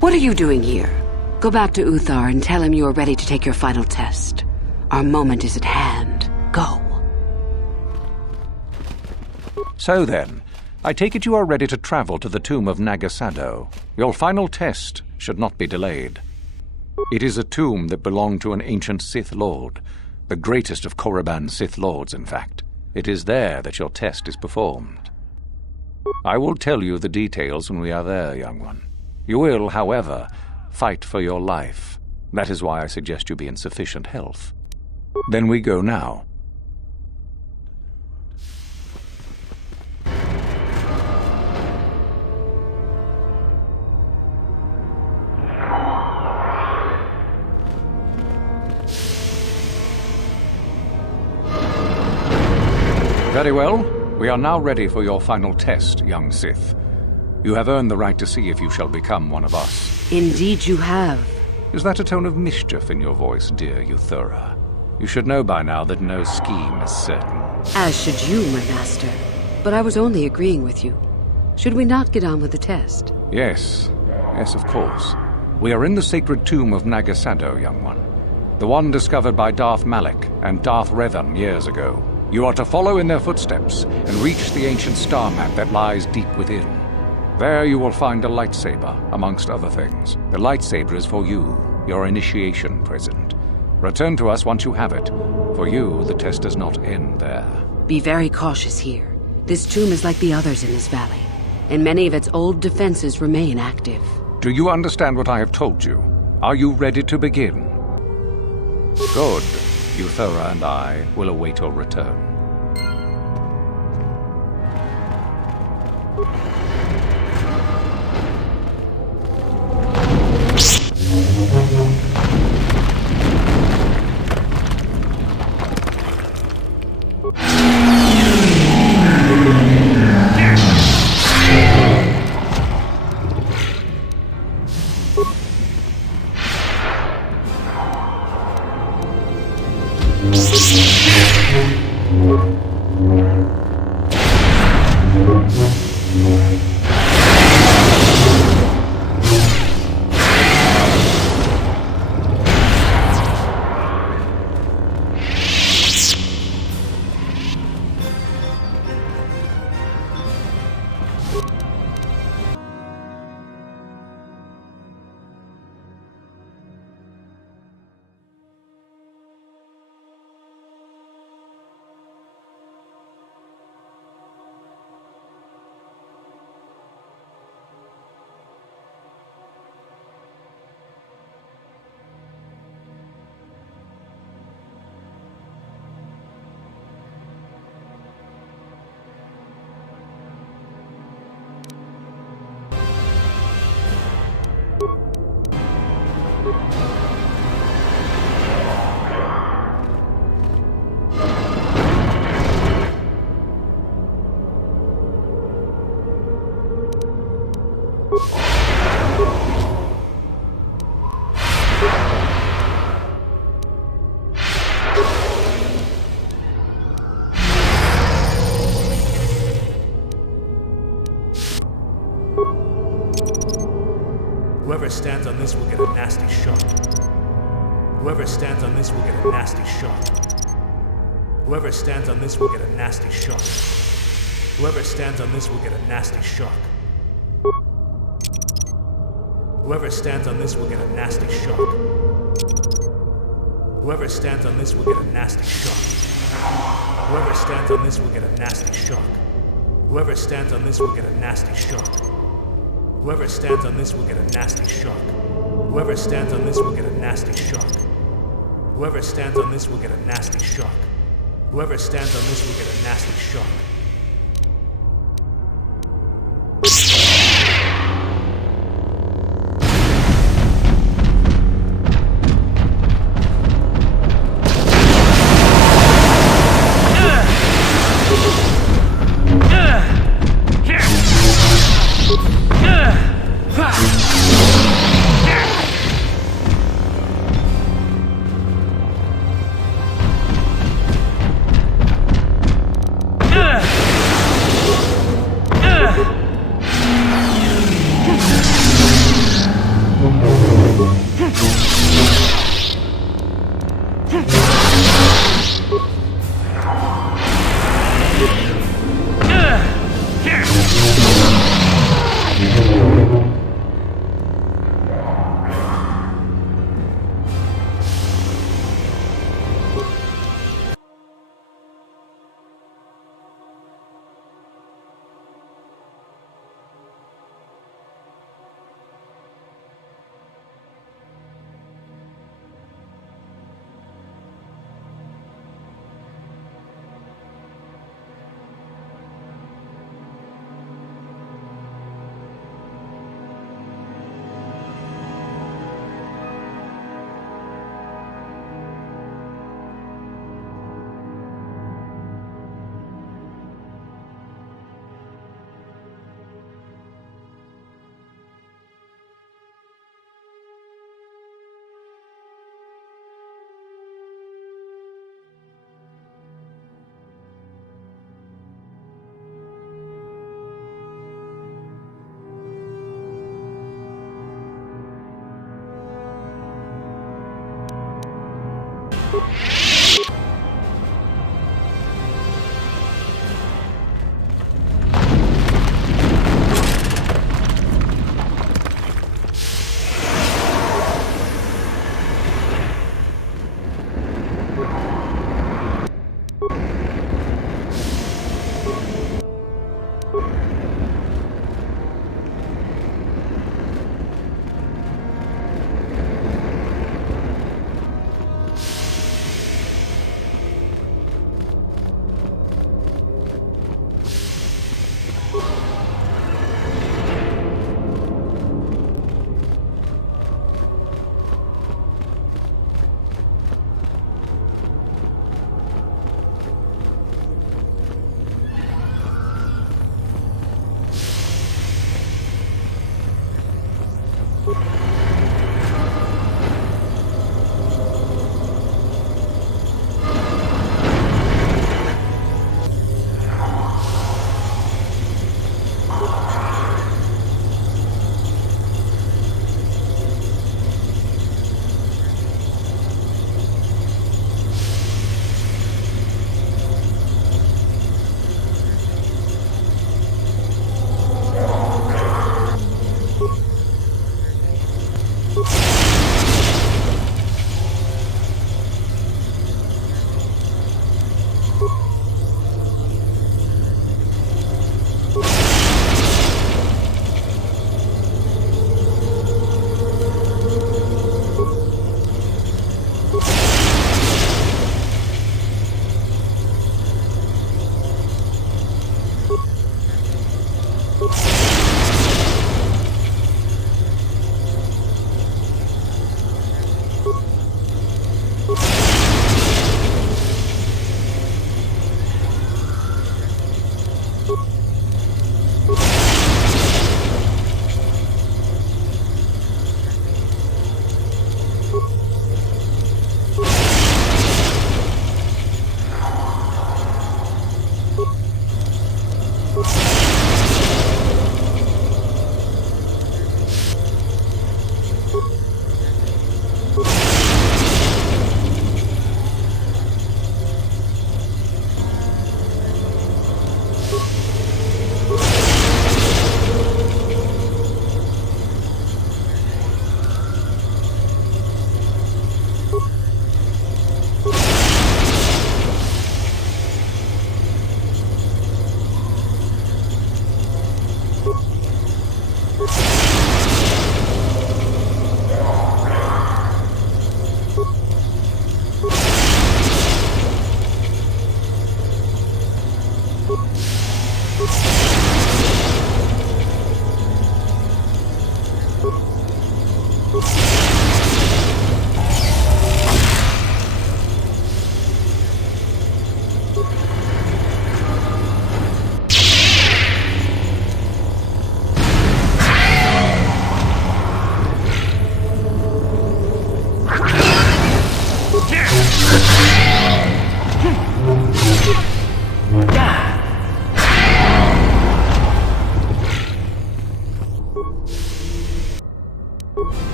What are you doing here? Go back to Uthar and tell him you are ready to take your final test. Our moment is at hand. Go. So then, I take it you are ready to travel to the tomb of Naga Sadow. Your final test should not be delayed. It is a tomb that belonged to an ancient Sith Lord, the greatest of Korriban's Sith Lords, in fact. It is there that your test is performed. I will tell you the details when we are there, young one. You will, however, fight for your life. That is why I suggest you be in sufficient health. Then we go now. Very well. We are now ready for your final test, young Sith. You have earned the right to see if you shall become one of us. Indeed you have. Is that a tone of mischief in your voice, dear Uthura? You should know by now that no scheme is certain. As should you, my master. But I was only agreeing with you. Should we not get on with the test? Yes. Yes, of course. We are in the sacred tomb of Naga Sadow, young one. The one discovered by Darth Malak and Darth Revan years ago. You are to follow in their footsteps and reach the ancient star map that lies deep within. There you will find a lightsaber, amongst other things. The lightsaber is for you, your initiation present. Return to us once you have it. For you, the test does not end there. Be very cautious here. This tomb is like the others in this valley, and many of its old defenses remain active. Do you understand what I have told you? Are you ready to begin? Good. Uthura and I will await your return. Whoever stands on this will get a nasty shot. Whoever stands on this will get a nasty shot. Whoever stands on this will get a nasty shock. Whoever stands on this will get a nasty shock. Whoever stands on this will get a nasty shock. Whoever stands on this will get a nasty shock. Whoever stands on this will get a nasty shock. Whoever stands on this will get a nasty shock. Whoever stands on this will get a nasty shock. Whoever stands on this will get a nasty shock. Whoever stands on this will get a nasty shock. Whoever stands on this will get a nasty shock.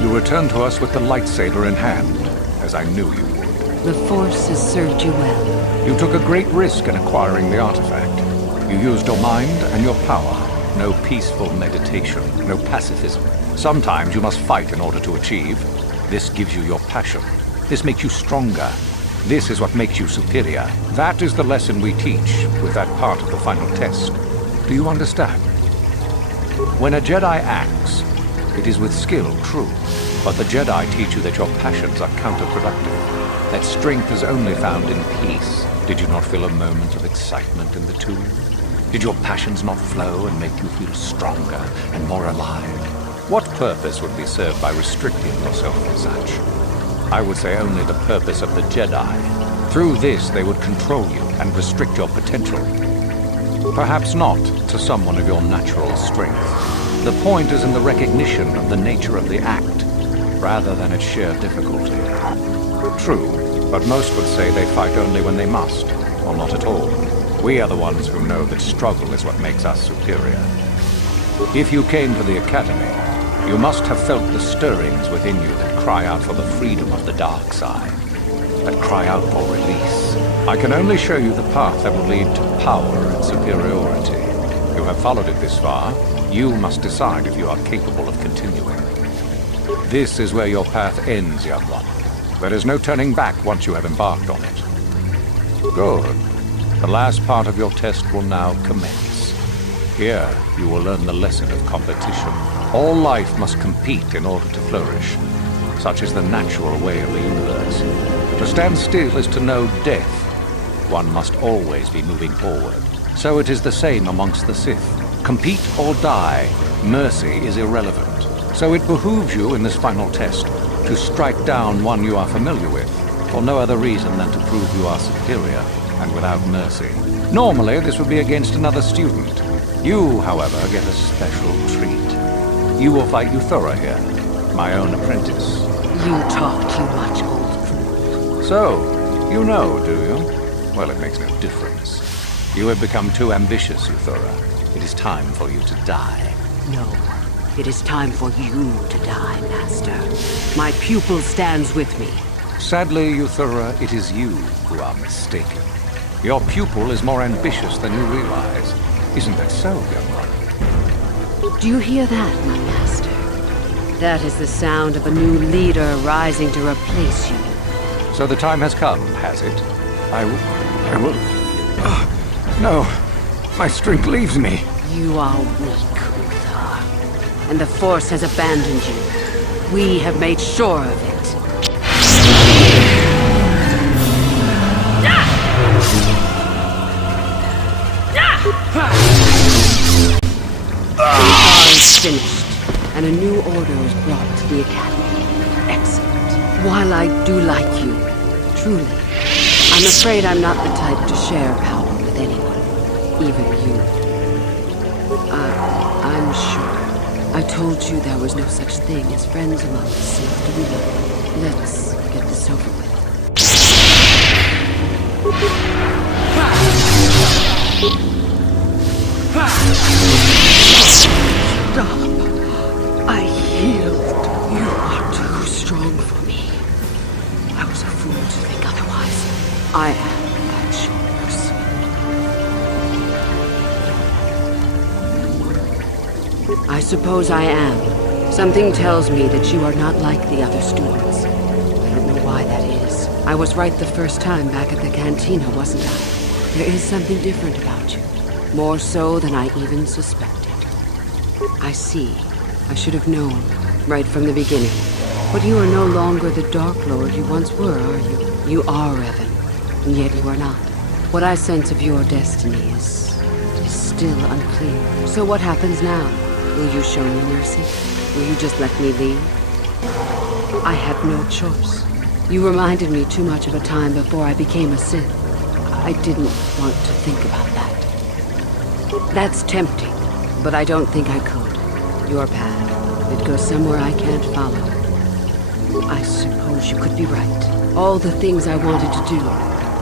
You return to us with the lightsaber in hand, as I knew you would. The Force has served you well. You took a great risk in acquiring the artifact. You used your mind and your power. No peaceful meditation, no pacifism. Sometimes you must fight in order to achieve. This gives you your passion. This makes you stronger. This is what makes you superior. That is the lesson we teach with that part of the final test. Do you understand? When a Jedi acts, it is with skill, true. But the Jedi teach you that your passions are counterproductive. That strength is only found in peace. Did you not feel a moment of excitement in the tomb? Did your passions not flow and make you feel stronger and more alive? What purpose would be served by restricting yourself from such? I would say only the purpose of the Jedi. Through this, they would control you and restrict your potential. Perhaps not to someone of your natural strength. The point is in the recognition of the nature of the act, rather than its sheer difficulty. True, but most would say they fight only when they must, or not at all. We are the ones who know that struggle is what makes us superior. If you came to the Academy, you must have felt the stirrings within you that cry out for the freedom of the dark side, that cry out for release. I can only show you the path that will lead to power and superiority. You have followed it this far. You must decide if you are capable of continuing. This is where your path ends, young one. There is no turning back once you have embarked on it. Good. The last part of your test will now commence. Here, you will learn the lesson of competition. All life must compete in order to flourish. Such is the natural way of the universe. To stand still is to know death. One must always be moving forward. So it is the same amongst the Sith. Compete or die, mercy is irrelevant. So it behooves you in this final test to strike down one you are familiar with, for no other reason than to prove you are superior and without mercy. Normally, this would be against another student. You, however, get a special treat. You will fight Uthora here, my own apprentice. You talk too much, old fool. So, you know, do you? Well, it makes no difference. You have become too ambitious, Uthora. It is time for you to die. No. It is time for you to die, Master. My pupil stands with me. Sadly, Uthora, it is you who are mistaken. Your pupil is more ambitious than you realize. Isn't that so, young one? Do you hear that, my master? That is the sound of a new leader rising to replace you. So the time has come, has it? I will... No. My strength leaves me. You are weak, Uthar. And the Force has abandoned you. We have made sure of it. Uthar is finished, and a new order is brought to the Academy. Excellent. While I do like you, truly, I'm afraid I'm not the type to share power with anyone, even you. I'm sure. I told you there was no such thing as friends among us, didn't we? Let's get this over with. Stop! I yield. You are too strong for me. I was a fool to think otherwise. I am at shoulders. I suppose I am. Something tells me that you are not like the other students. I don't know why that is. I was right the first time back at the cantina, wasn't I? There is something different about you. More so than I even suspected. I see. I should have known, right from the beginning. But you are no longer the Dark Lord you once were, are you? You are Revan, and yet you are not. What I sense of your destiny is still unclear. So what happens now? Will you show me mercy? Will you just let me leave? I had no choice. You reminded me too much of a time before I became a Sith. I didn't want to think about that. That's tempting, but I don't think I could. Your path, it goes somewhere I can't follow. I suppose you could be right. All the things I wanted to do,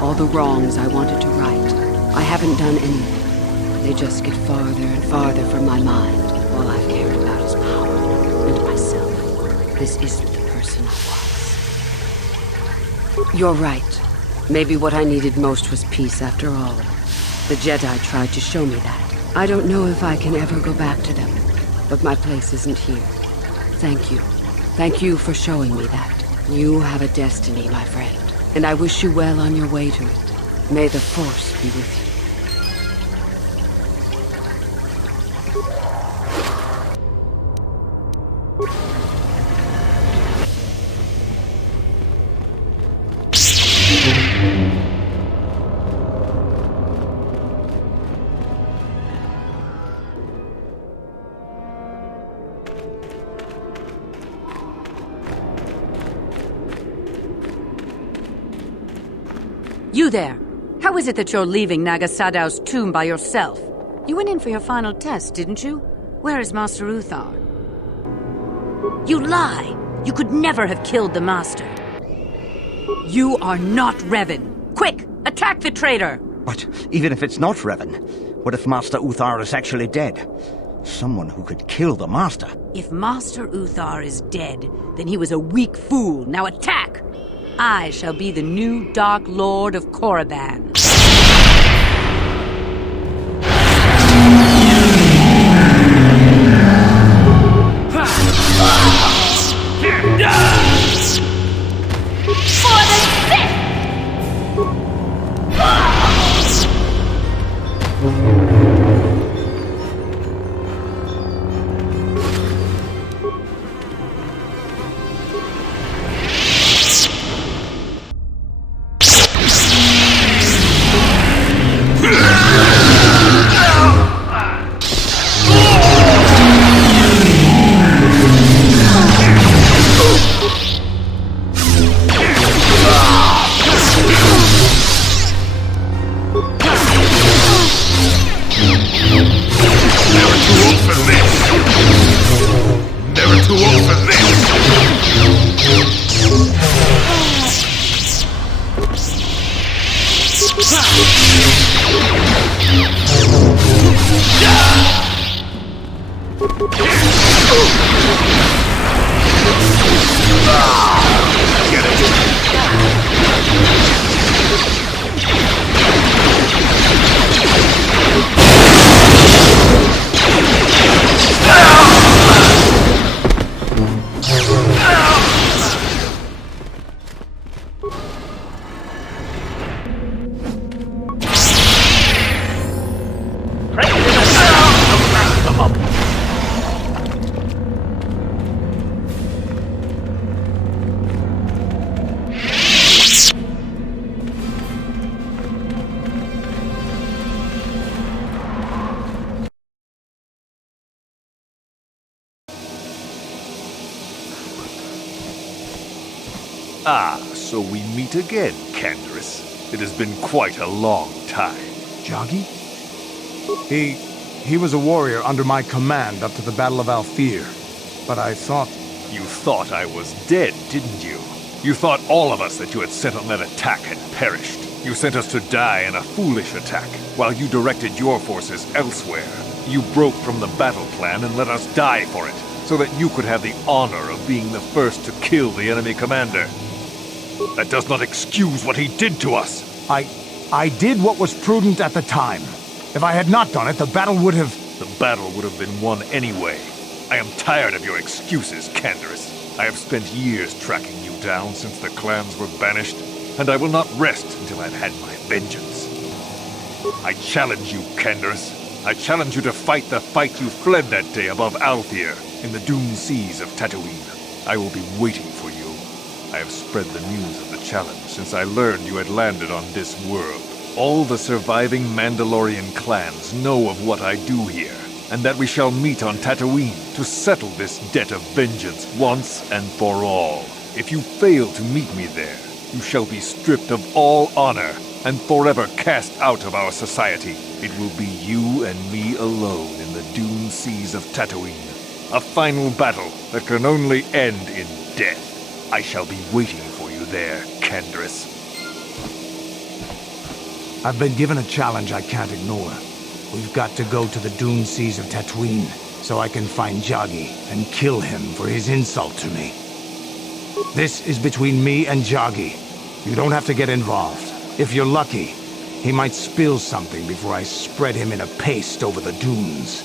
all the wrongs I wanted to right, I haven't done any of it. They just get farther and farther from my mind. All I've cared about is power and myself. this isn't the person I was. You're right. Maybe what I needed most was peace after all. The Jedi tried to show me that. I don't know if I can ever go back to them, but my place isn't here. Thank you. Thank you for showing me that. You have a destiny, my friend, and I wish you well on your way to it. May the Force be with you. You there! How is it that you're leaving Naga Sadow's tomb by yourself? You went in for your final test, didn't you? Where is Master Uthar? You lie! You could never have killed the Master. You are not Revan! Quick! Attack the traitor! But even if it's not Revan, what if Master Uthar is actually dead? Someone who could kill the Master. If Master Uthar is dead, then he was a weak fool. Now attack! I shall be the new Dark Lord of Korriban. For the Sith! Ah, so we meet again, Canderous. It has been quite a long time. Joggy? He was a warrior under my command up to the Battle of Alfir. But I thought... You thought I was dead, didn't you? You thought all of us that you had sent on that attack had perished. You sent us to die in a foolish attack, while you directed your forces elsewhere. You broke from the battle plan and let us die for it, so that you could have the honor of being the first to kill the enemy commander. That does not excuse what he did to us. I did what was prudent at the time. If I had not done it, the battle would have... The battle would have been won anyway. I am tired of your excuses, Canderous. I have spent years tracking you down since the clans were banished, and I will not rest until I've had my vengeance. I challenge you, Canderous. I challenge you to fight the fight you fled that day above Alfir, in the dune seas of Tatooine. I will be waiting for you. I have spread the news of the challenge since I learned you had landed on this world. All the surviving Mandalorian clans know of what I do here, and that we shall meet on Tatooine to settle this debt of vengeance once and for all. If you fail to meet me there, you shall be stripped of all honor and forever cast out of our society. It will be you and me alone in the dune seas of Tatooine. A final battle that can only end in death. I shall be waiting for you there, Canderous. I've been given a challenge I can't ignore. We've got to go to the dune seas of Tatooine, so I can find Joggy and kill him for his insult to me. This is between me and Joggy. You don't have to get involved. If you're lucky, he might spill something before I spread him in a paste over the dunes.